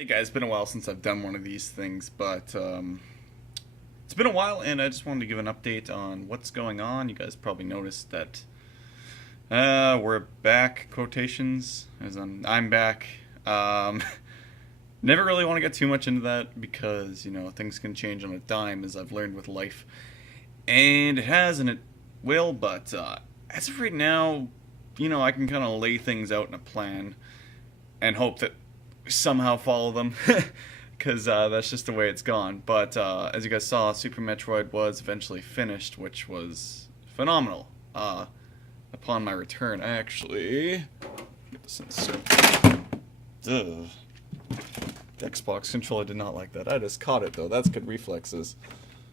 Hey guys, it's been a while since I've done one of these things, but it's been a while and I just wanted to give an update on what's going on. You guys probably noticed that we're back, quotations, as I'm back. Um, Never really want to get too much into that because, things can change on a dime, as I've learned with life. And it has and it will, but as of right now, I can kind of lay things out in a plan and hope that somehow follow them because that's just the way it's gone. But as you guys saw, Super Metroid was eventually finished, which was phenomenal. Upon my return, I actually get this insert. Ugh. The Xbox controller did not like that. I just caught it though. That's good reflexes.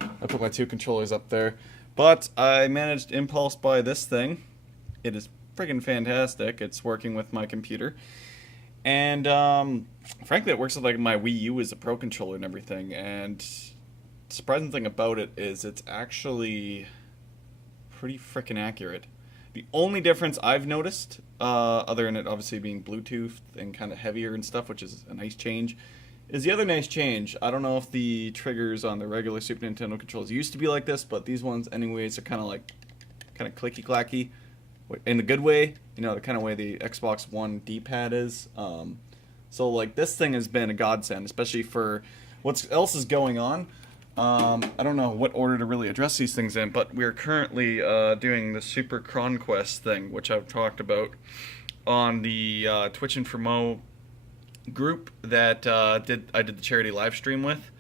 I put my two controllers up there, but I managed to impulse buy this thing. It is friggin' fantastic. It's working with my computer. And frankly, it works with like my Wii U as a Pro controller and everything. And the surprising thing about it is it's actually pretty freaking accurate. The only difference I've noticed, other than it obviously being Bluetooth and kind of heavier and stuff, which is a nice change, is the other nice change. I don't know if the triggers on the regular Super Nintendo controllers used to be like this, but these ones, anyways, are kind of clicky clacky in the good way, the kind of way the Xbox One D-pad is. So like this thing has been a godsend, especially for what else is going on. I don't know what order to really address these things in, but we're currently doing the Super Conquest thing, which I've talked about on the Twitch and Mo group that I did the charity live stream with.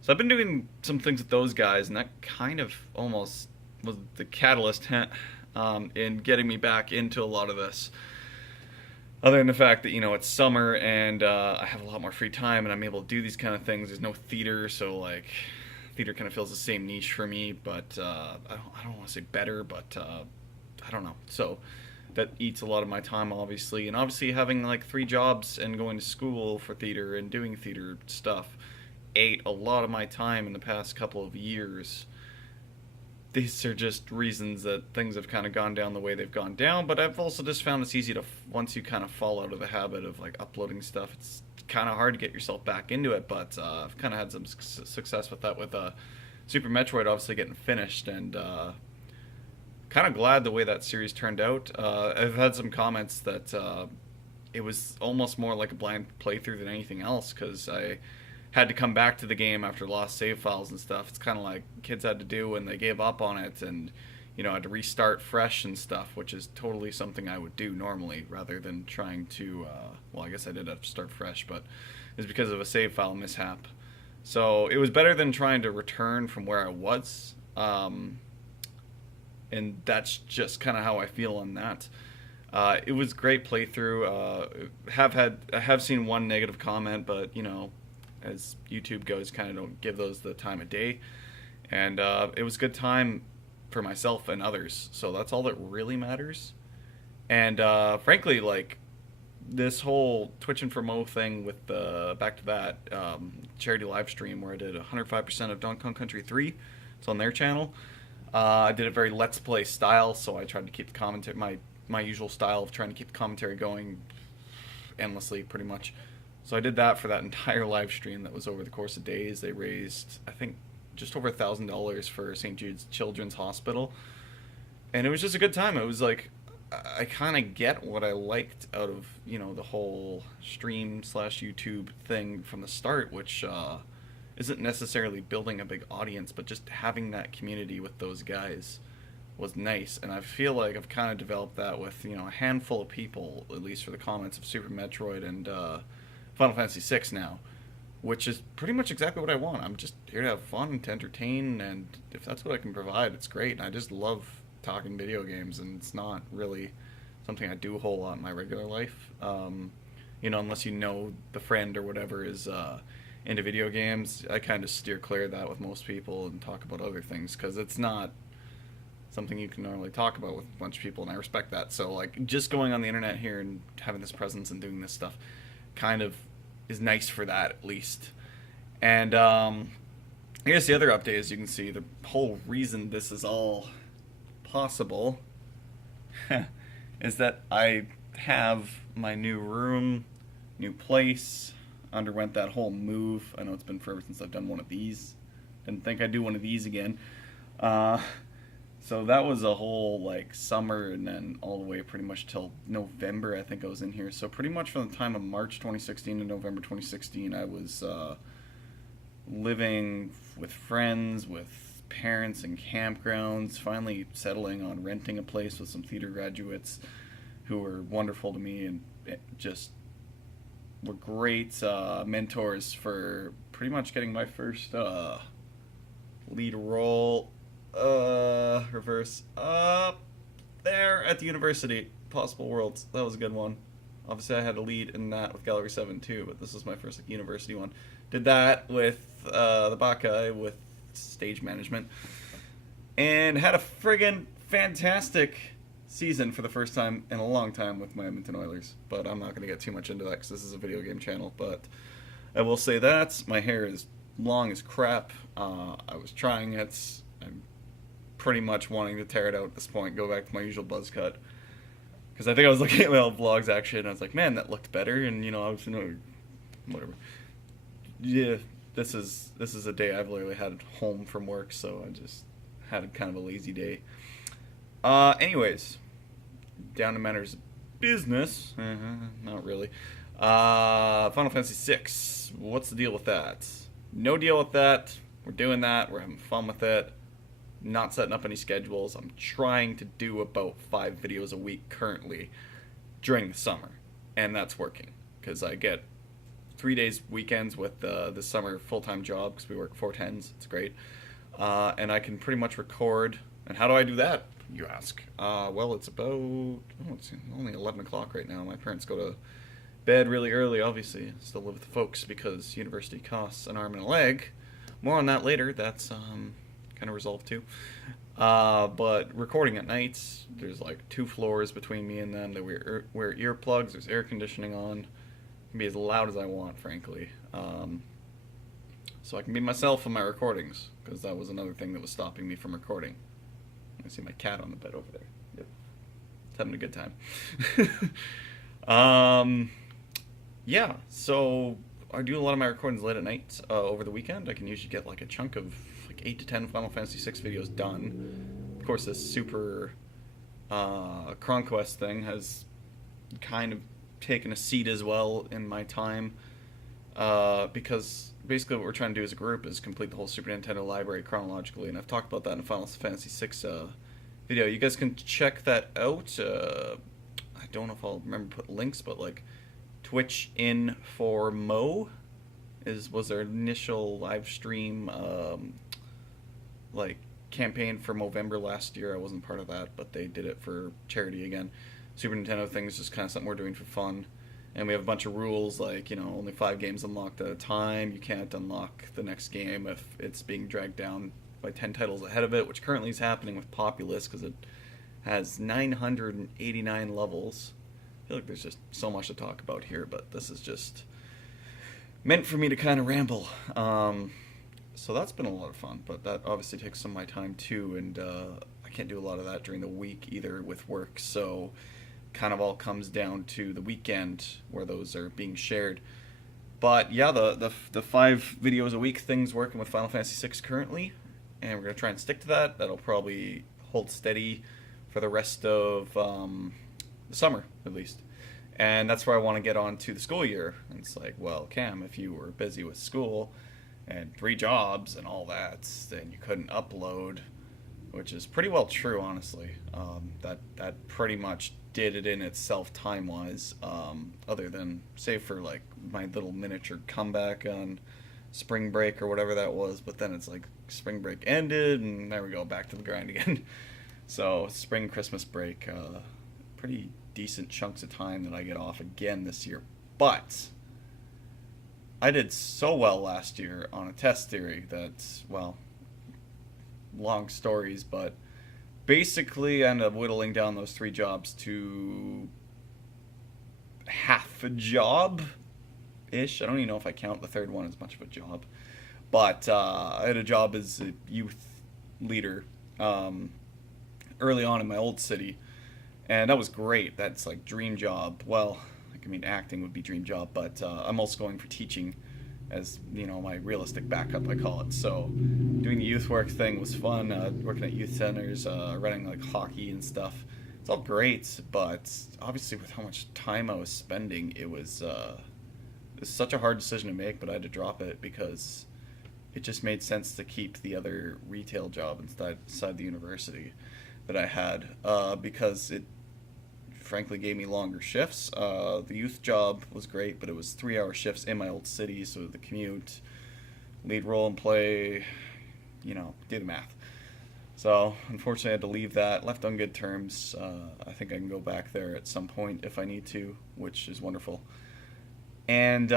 So I've been doing some things with those guys, and that kind of almost was the catalyst in getting me back into a lot of this. Other than the fact that, it's summer and I have a lot more free time and I'm able to do these kind of things. There's no theater, so like theater kind of fills the same niche for me, but I don't want to say better, but I don't know. So that eats a lot of my time, obviously. And obviously having like 3 jobs and going to school for theater and doing theater stuff ate a lot of my time in the past couple of years. These are just reasons that things have kind of gone down the way they've gone down, but I've also just found it's easy to, once you kind of fall out of the habit of like uploading stuff, it's kind of hard to get yourself back into it. But I've kind of had some success with that, with Super Metroid obviously getting finished, and kind of glad the way that series turned out. I've had some comments that it was almost more like a blind playthrough than anything else, because I had to come back to the game after lost save files and stuff. It's kind of like kids had to do when they gave up on it, and had to restart fresh and stuff, which is totally something I would do normally rather than trying to well, I guess I did have to start fresh, but it's because of a save file mishap. So it was better than trying to return from where I was, and that's just kind of how I feel on that. It was great playthrough. I have seen one negative comment, but as YouTube goes, kind of don't give those the time of day. And it was a good time for myself and others, so that's all that really matters. And frankly, like this whole Twitch and Mo thing with the back to that charity live stream where I did 105% of Donkey Kong Country 3. It's on their channel. I did a very Let's Play style, so I tried to keep the commentary, my usual style of trying to keep the commentary going endlessly, pretty much. So I did that for that entire live stream that was over the course of days. They raised, I think, just over $1,000 for St. Jude's Children's Hospital. And it was just a good time. It was like, I kind of get what I liked out of, the whole stream slash YouTube thing from the start, which isn't necessarily building a big audience, but just having that community with those guys was nice. And I feel like I've kind of developed that with, a handful of people, at least for the comments of Super Metroid and Final Fantasy VI now, which is pretty much exactly what I want. I'm just here to have fun, to entertain, and if that's what I can provide, it's great. And I just love talking video games, and it's not really something I do a whole lot in my regular life. Unless the friend or whatever is into video games, I kind of steer clear of that with most people and talk about other things, because it's not something you can normally talk about with a bunch of people, and I respect that. So, like, just going on the internet here and having this presence and doing this stuff kind of is nice for that, at least. And I guess the other update, as you can see, the whole reason this is all possible is that I have my new room, new place. underwent that whole move. I know it's been forever since I've done one of these. Didn't think I'd do one of these again. So that was a whole like summer, and then all the way pretty much till November I think I was in here. So pretty much from the time of March 2016 to November 2016 I was living with friends, with parents in campgrounds, finally settling on renting a place with some theater graduates who were wonderful to me and just were great mentors for pretty much getting my first lead role. Reverse up there at the university. Possible Worlds. That was a good one. Obviously, I had a lead in that with Gallery 7 too, but this was my first like university one. Did that with the Baka with stage management, and had a friggin' fantastic season for the first time in a long time with my Edmonton Oilers. But I'm not going to get too much into that because this is a video game channel. But I will say that my hair is long as crap. I was trying it. I'm pretty much wanting to tear it out at this point, go back to my usual buzz cut. Because I think I was looking at my old vlogs actually, and I was like, man, that looked better, and I was, whatever. Yeah, this is a day I've literally had home from work, so I just had kind of a lazy day. Anyways, down to matters of business. Not really. Final Fantasy VI. What's the deal with that? No deal with that. We're doing that. We're having fun with it. Not setting up any schedules. I'm trying to do about 5 videos a week currently during the summer, and that's working because I get 3 days weekends with the summer full-time job because we work 4/10s. It's great, and I can pretty much record. And how do I do that, you ask? Well, it's about it's only 11 o'clock right now. My parents go to bed really early. Obviously, still live with the folks because university costs an arm and a leg. More on that later. That's kind of resolved too. But recording at nights, there's like 2 floors between me and them. They wear earplugs. There's air conditioning on. I can be as loud as I want, frankly. So I can be myself in my recordings, because that was another thing that was stopping me from recording. I see my cat on the bed over there. Yep. It's having a good time. Yeah, so I do a lot of my recordings late at night. Over the weekend, I can usually get like a chunk of 8 to 10 Final Fantasy VI videos done. Of course, this super Conquest thing has kind of taken a seat as well in my time, because basically what we're trying to do as a group is complete the whole Super Nintendo library chronologically, and I've talked about that in a Final Fantasy VI video. You guys can check that out. I don't know if I'll remember to put links, but like Twitch in for Mo was their initial live stream like campaign for Movember last year. I wasn't part of that, but they did it for charity again. Super Nintendo thing is just kind of something we're doing for fun, and we have a bunch of rules like only 5 games unlocked at a time. You can't unlock the next game if it's being dragged down by 10 titles ahead of it, which currently is happening with Populous because it has 989 levels. I feel like there's just so much to talk about here, but this is just meant for me to kind of ramble. So that's been a lot of fun, but that obviously takes some of my time too, and I can't do a lot of that during the week either with work, so kind of all comes down to the weekend where those are being shared. But yeah, the 5 videos a week thing's working with Final Fantasy VI currently, and we're going to try and stick to that. That'll probably hold steady for the rest of the summer, at least. And that's where I want to get on to the school year. And it's like, well, Cam, if you were busy with school and 3 jobs and all that, then you couldn't upload, which is pretty well true, honestly. That pretty much did it in itself time-wise, other than, say, for like my little miniature comeback on spring break or whatever that was, but then it's like spring break ended, and there we go, back to the grind again. So spring, Christmas break, pretty decent chunks of time that I get off again this year. But I did so well last year on a test theory that, well, long stories, but basically I ended up whittling down those 3 jobs to half a job-ish. I don't even know if I count the 3rd one as much of a job. But I had a job as a youth leader early on in my old city, and that was great. That's like dream job. Well, I I mean, acting would be dream job, but I'm also going for teaching as, my realistic backup, I call it. So doing the youth work thing was fun, working at youth centers, running like hockey and stuff. It's all great, but obviously with how much time I was spending, it was such a hard decision to make, but I had to drop it because it just made sense to keep the other retail job inside the university that I had, because it frankly gave me longer shifts. The youth job was great, but it was 3-hour shifts in my old city, so the commute, lead role and play, do the math. So unfortunately, I had to leave that. Left on good terms. I think I can go back there at some point if I need to, which is wonderful. And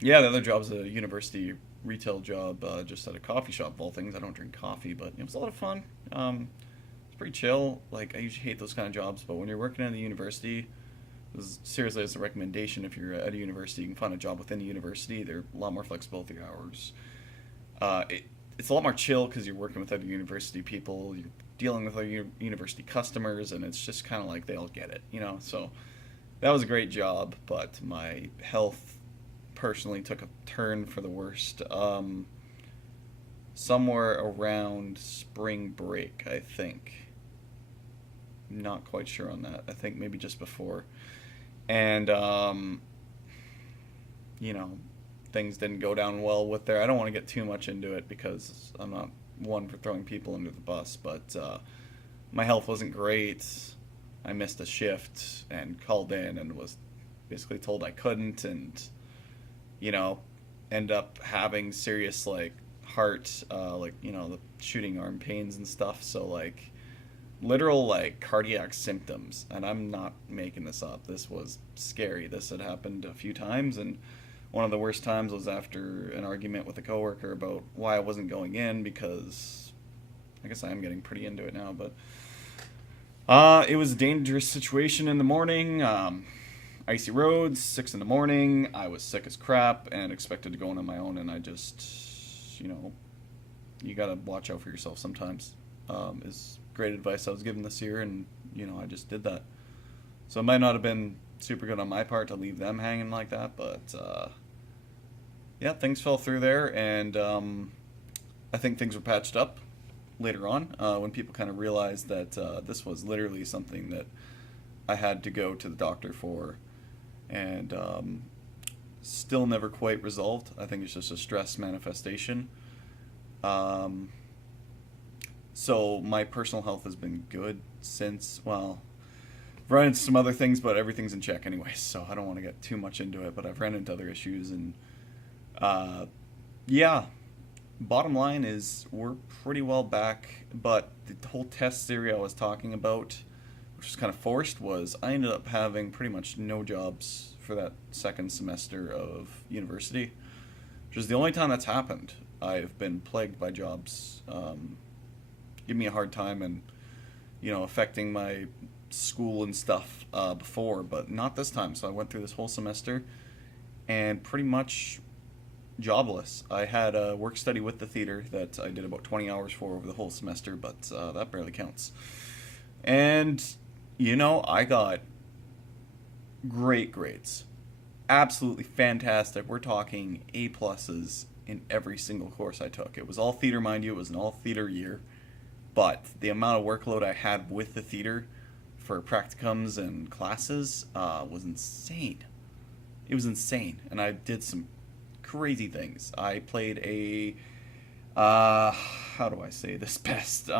yeah, the other job's a university retail job, just at a coffee shop. Of all things, I don't drink coffee, but it was a lot of fun. It's pretty chill. Like, I usually hate those kind of jobs, but when you're working at a university, seriously, as a recommendation, if you're at a university, you can find a job within a university. They're a lot more flexible with your hours. It's a lot more chill because you're working with other university people. You're dealing with other university customers, and it's just kind of like they all get it, So that was a great job, but my health personally took a turn for the worst. Somewhere around spring break, I think. Not quite sure on that. I think maybe just before. And, things didn't go down well with there. I don't want to get too much into it because I'm not one for throwing people under the bus, but my health wasn't great. I missed a shift and called in and was basically told I couldn't, and end up having serious heart, the shooting arm pains and stuff. So literal cardiac symptoms, and I'm not making this up. This was scary. This had happened a few times, and one of the worst times was after an argument with a coworker about why I wasn't going in, because I guess I am getting pretty into it now, but it was a dangerous situation in the morning. Icy roads, 6 in the morning. I was sick as crap and expected to go in on my own, and I just, you gotta watch out for yourself sometimes, is great advice I was given this year, and, I just did that. So it might not have been super good on my part to leave them hanging like that, but, yeah, things fell through there, and I think things were patched up later on, when people kind of realized that this was literally something that I had to go to the doctor for, and still never quite resolved. I think it's just a stress manifestation. So my personal health has been good since, well, I've run into some other things, but everything's in check anyway, so I don't want to get too much into it, but I've run into other issues, and yeah, bottom line is we're pretty well back, but the whole test theory I was talking about, which was kind of forced, was I ended up having pretty much no jobs for that second semester of university, which is the only time that's happened. I've been plagued by jobs, give me a hard time, and affecting my school and stuff before, but not this time. So I went through this whole semester and pretty much jobless. I had a work study with the theater that I did about 20 hours for over the whole semester, but that barely counts. And I got great grades, absolutely fantastic. We're talking A pluses in every single course I took. It was all theater, mind you. It was an all theater year, but the amount of workload I had with the theater for practicums and classes was insane. It was insane, and I did some crazy things. I played a how do I say this best?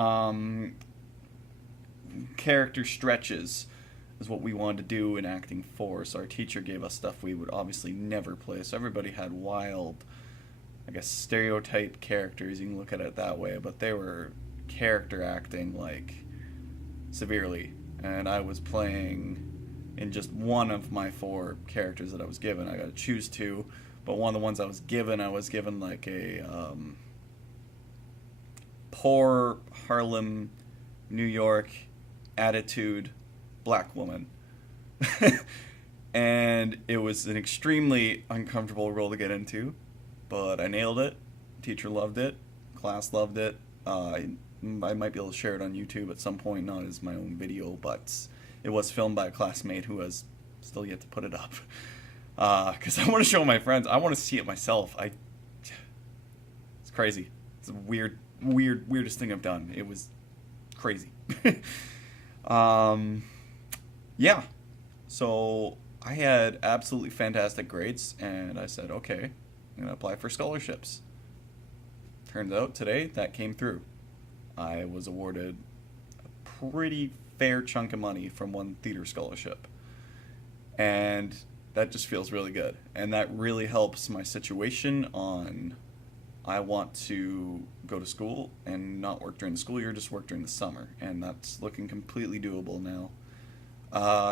Character stretches is what we wanted to do in acting 4. So our teacher gave us stuff we would obviously never play. So everybody had wild, I guess, stereotype characters. You can look at it that way, but they were character acting severely, and I was playing in just one of my 4 characters that I was given. I got to choose 2, but one of the ones I was given a poor Harlem, New York attitude black woman. And it was an extremely uncomfortable role to get into, but I nailed it. Teacher loved it. Class loved it. I might be able to share it on YouTube at some point, not as my own video, but it was filmed by a classmate who has still yet to put it up. Because I want to show my friends. I want to see it myself. It's crazy. It's the weirdest thing I've done. It was crazy. Yeah. So I had absolutely fantastic grades, and I said, okay, I'm going to apply for scholarships. Turns out today that came through. I was awarded a pretty fair chunk of money from one theater scholarship. And that just feels really good. And that really helps my situation on I want to go to school and not work during the school year, just work during the summer. And that's looking completely doable now.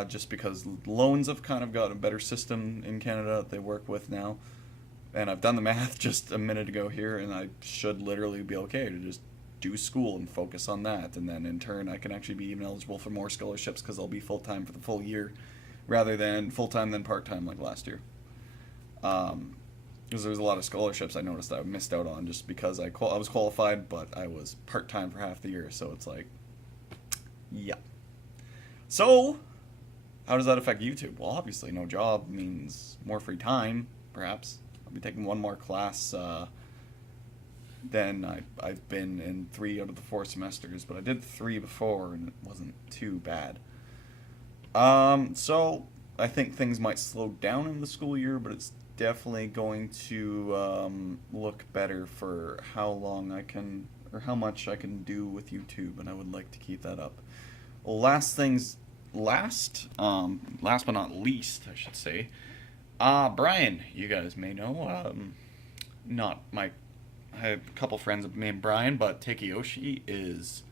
Just because loans have kind of got a better system in Canada that they work with now. And I've done the math just a minute ago here, and I should literally be okay to just do school and focus on that. And then in turn, I can actually be even eligible for more scholarships because I'll be full-time for the full year rather than full-time then part-time like last year. Because there was a lot of scholarships I noticed that I missed out on just because I was qualified, but I was part-time for half the year. So it's like, yeah. So, how does that affect YouTube? Well, obviously, no job means more free time, perhaps. I'll be taking one more class than I've been in 3 out of the 4 semesters, but I did 3 before, and it wasn't too bad. So, I think things might slow down in the school year, but it's definitely going to look better for how long I can, or how much I can do with YouTube, and I would like to keep that up. Last but not least, I should say, Brian, you guys may know, I have a couple friends named Brian, but Takeyoshi is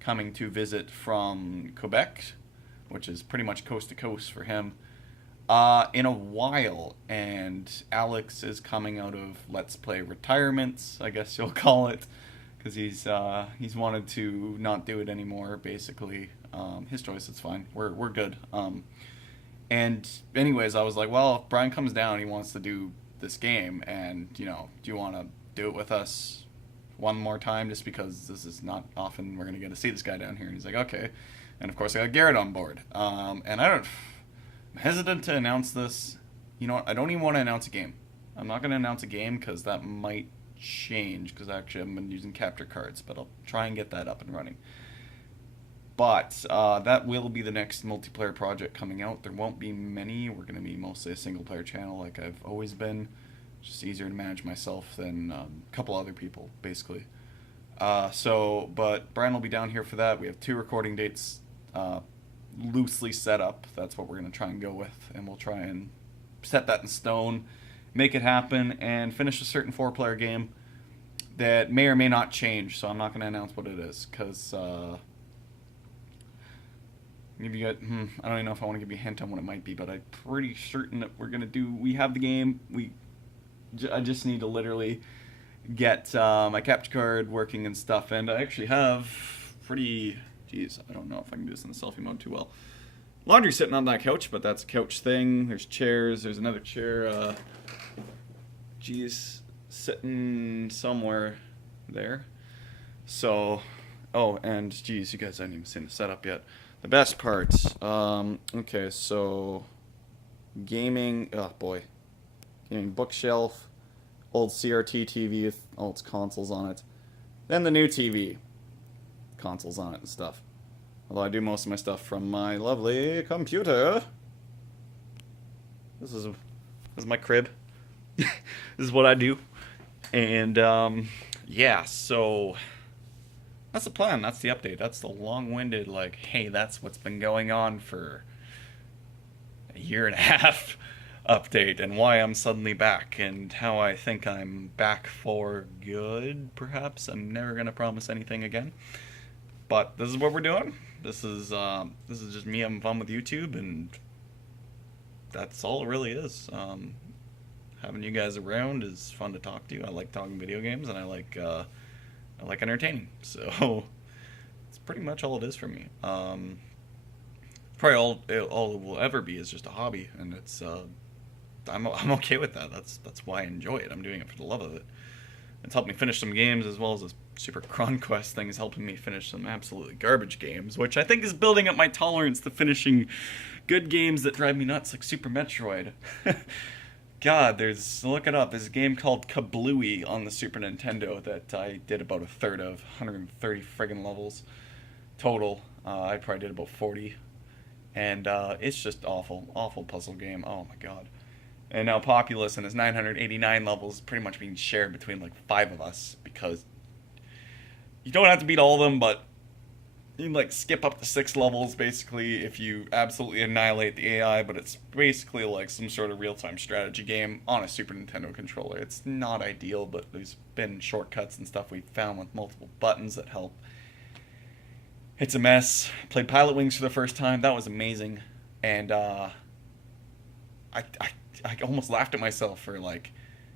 coming to visit from Quebec, which is pretty much coast to coast for him, in a while, and Alex is coming out of Let's Play retirements, I guess you'll call it, because he's wanted to not do it anymore, basically. His choice, it's fine. We're good. And anyways, I was like, well, if Brian comes down, he wants to do this game, and, do you want to do it with us one more time, just because this is not often we're going to get to see this guy down here? And he's like, okay. And of course, I got Garrett on board. And I'm hesitant to announce this. You know what? I don't even want to announce a game. I'm not going to announce a game, because that might change, because actually I've been using capture cards, but I'll try and get that up and running. But that will be the next multiplayer project coming out. There won't be many. We're going to be mostly a single-player channel like I've always been. It's just easier to manage myself than a couple other people, basically. But Brian will be down here for that. We have 2 recording dates loosely set up. That's what we're going to try and go with. And we'll try and set that in stone, make it happen, and finish a certain 4-player game that may or may not change. So I'm not going to announce what it is, because... maybe I don't even know if I want to give you a hint on what it might be, but I'm pretty certain that we have the game. I just need to literally get my capture card working and stuff, and I actually have I don't know if I can do this in the selfie mode too well. Laundry sitting on that couch, but that's a couch thing. There's chairs, there's another chair, sitting somewhere there. So, and you guys haven't even seen the setup yet. The best parts. Okay, so gaming. Oh boy, gaming bookshelf, old CRT TV with all its consoles on it. Then the new TV, consoles on it and stuff. Although I do most of my stuff from my lovely computer. This is my crib. This is what I do, and yeah, so. That's the plan. That's the update. That's the long-winded, hey, that's what's been going on for a year and a half update, and why I'm suddenly back, and how I think I'm back for good, perhaps. I'm never going to promise anything again. But this is what we're doing. This is just me having fun with YouTube, and that's all it really is. Having you guys around is fun to talk to. I like talking video games, and I like entertaining, so it's pretty much all it is for me. Probably all it will ever be is just a hobby, and it's I'm okay with that. That's why I enjoy it. I'm doing it for the love of it. It's helped me finish some games, as well as this Super Conquest thing is helping me finish some absolutely garbage games, which I think is building up my tolerance to finishing good games that drive me nuts, like Super Metroid. God, look it up. There's a game called Kablooey on the Super Nintendo that I did about a third of, 130 friggin' levels total. I probably did about 40. And it's just awful, awful puzzle game. Oh my god. And now Populous and his 989 levels is pretty much being shared between like 5 of us, because you don't have to beat all of them, but you can like skip up to 6 levels basically if you absolutely annihilate the AI, but it's basically like some sort of real-time strategy game on a Super Nintendo controller. It's not ideal, but there's been shortcuts and stuff we've found with multiple buttons that help. It's a mess. Played Pilot Wings for the first time. That was amazing. And I almost laughed at myself for like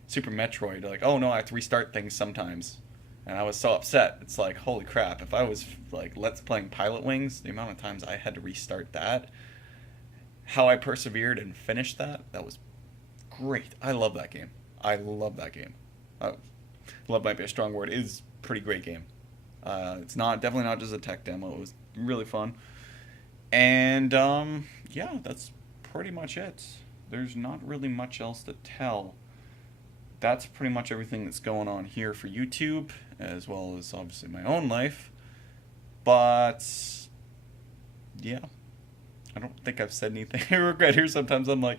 Super Metroid. Like, oh no, I have to restart things sometimes. And I was so upset. It's like, holy crap, if I was like Let's playing Pilot Wings, the amount of times I had to restart that, how I persevered and finished that was great. I love that game. I love that game. Love might be a strong word. It is a pretty great game. It's definitely not just a tech demo. It was really fun. And yeah, that's pretty much it. There's not really much else to tell. That's pretty much everything that's going on here for YouTube, as well as obviously my own life. But yeah, I don't think I've said anything I regret here. Sometimes I'm like,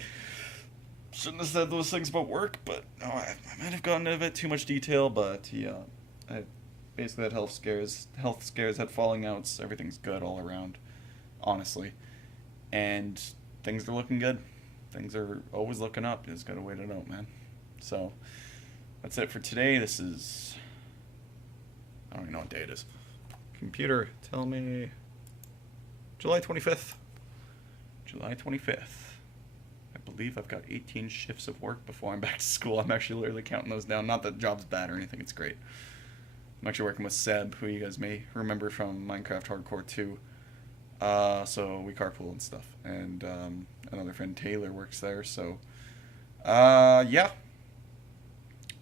shouldn't have said those things about work, but I might have gone into a bit too much detail. But yeah, I basically had health scares, had falling outs. Everything's good all around, honestly, and things are looking good. Things are always looking up. You just gotta wait it out, man. So that's it for today. This is, I don't even know what day it is. Computer, tell me. July 25th. July 25th. I believe I've got 18 shifts of work before I'm back to school. I'm actually literally counting those down. Not that the job's bad or anything. It's great. I'm actually working with Seb, who you guys may remember from Minecraft Hardcore 2. So we carpool and stuff. And another friend, Taylor, works there. So, yeah.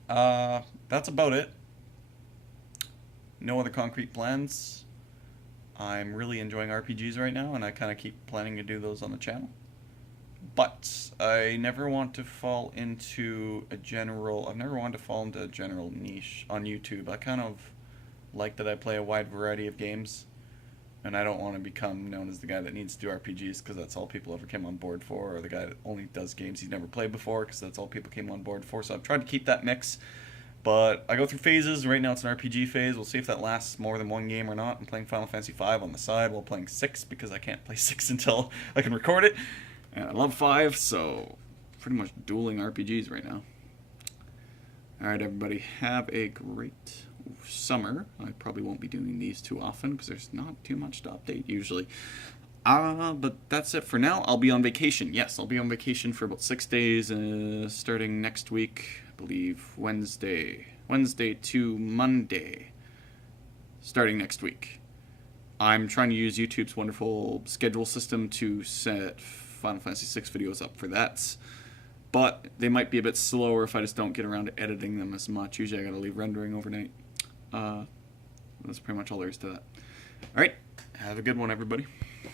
That's about it. No other concrete plans. I'm really enjoying RPGs right now, and I kind of keep planning to do those on the channel. But I never want to fall into a general niche on YouTube. I kind of like that I play a wide variety of games, and I don't want to become known as the guy that needs to do RPGs because that's all people ever came on board for, or the guy that only does games he's never played before because that's all people came on board for. So I've tried to keep that mix, but I go through phases. Right now it's an RPG phase. We'll see if that lasts more than one game or not. I'm playing Final Fantasy V on the side while playing 6 because I can't play 6 until I can record it. And I love 5, so pretty much dueling RPGs right now. Alright, everybody, have a great summer. I probably won't be doing these too often because there's not too much to update usually. But that's it for now. I'll be on vacation. Yes, I'll be on vacation for about 6 days, starting next week, I believe Wednesday to Monday, starting next week. I'm trying to use YouTube's wonderful schedule system to set Final Fantasy VI videos up for that, but they might be a bit slower if I just don't get around to editing them as much. Usually I gotta leave rendering overnight. That's pretty much all there is to that. Alright, have a good one, everybody.